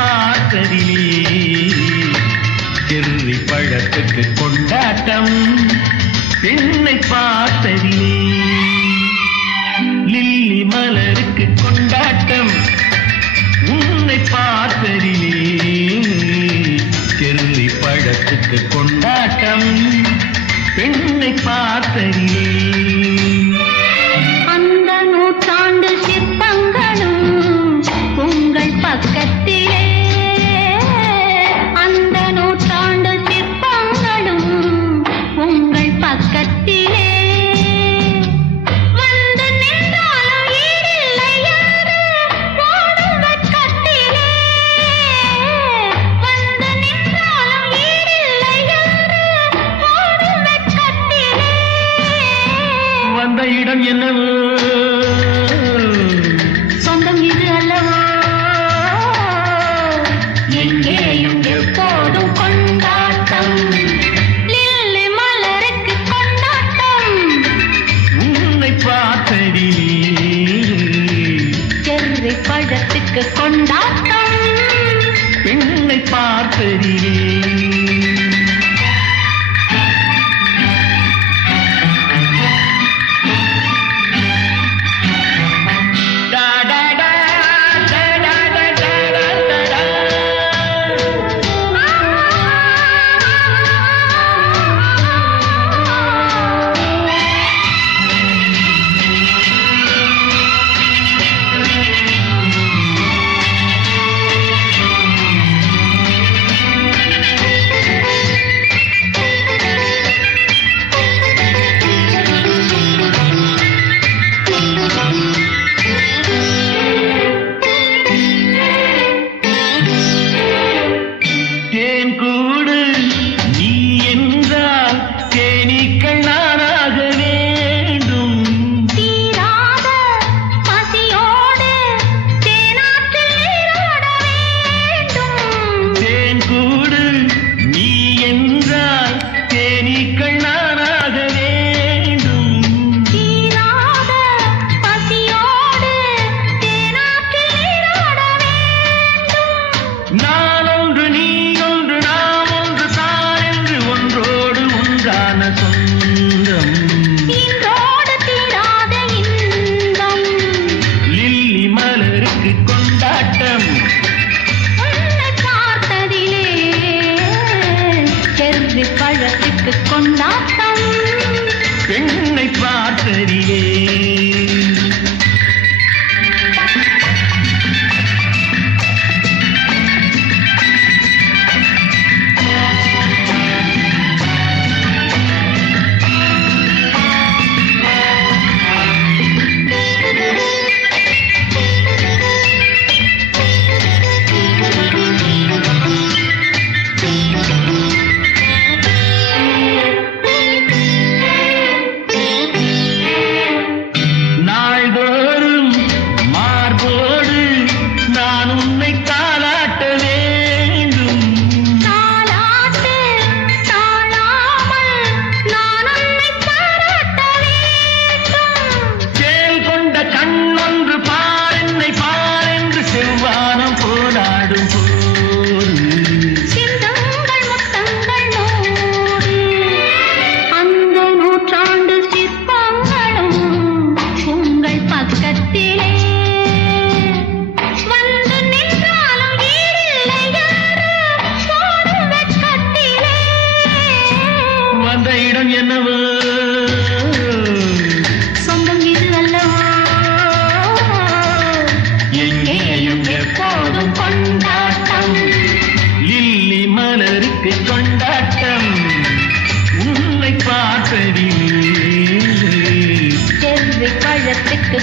பார்த்ததிலே cherry பழத்துக்கு கொண்டாட்டம் பெண்ணை பார்த்ததிலே லில்லி மலருக்கு கொண்டாட்டம் உன்னை பார்த்ததிலே செர்ரி பழத்துக்கு கொண்டாட்டம் பெண்ணை பார்த்ததிலே அந்த நூற்றாண்டு சிற்பங்களும் உங்கள் பக்கத்திலே அந்த நூற்றாண்டு சிற்பங்களும் உங்கள் பக்கத்திலே வந்து நின்றாலும் ஈடில்லை யாரு போடும் வெட்கத்திலே வந்து நின்றாலும் ஈடில்லை யாரு போடும் வெட்கத்திலே வந்த இடம் என்னவோ சொந்தம் இது அல்லவோ எங்கேயும் எப்போதும் கொண்டாட்டம் லில்லி மலருக்கு கொண்டாட்டம் உன்னை பார்த்ததிலே செர்ரி பழத்துக்கு கொண்டாட்டம் பெண்ணை பார்த்ததிலே பழத்துக்கு கொண்டாட்டம் பெண்ணை பார்த்ததிலே இடம் என்னவோ சொந்தம் இது அல்லவோ எங்கேயும் எப்போதும் கொண்டாட்டம் லில்லி மலருக்கு கொண்டாட்டம் உன்னை பார்த்ததிலே செர்ரி பழத்துக்கு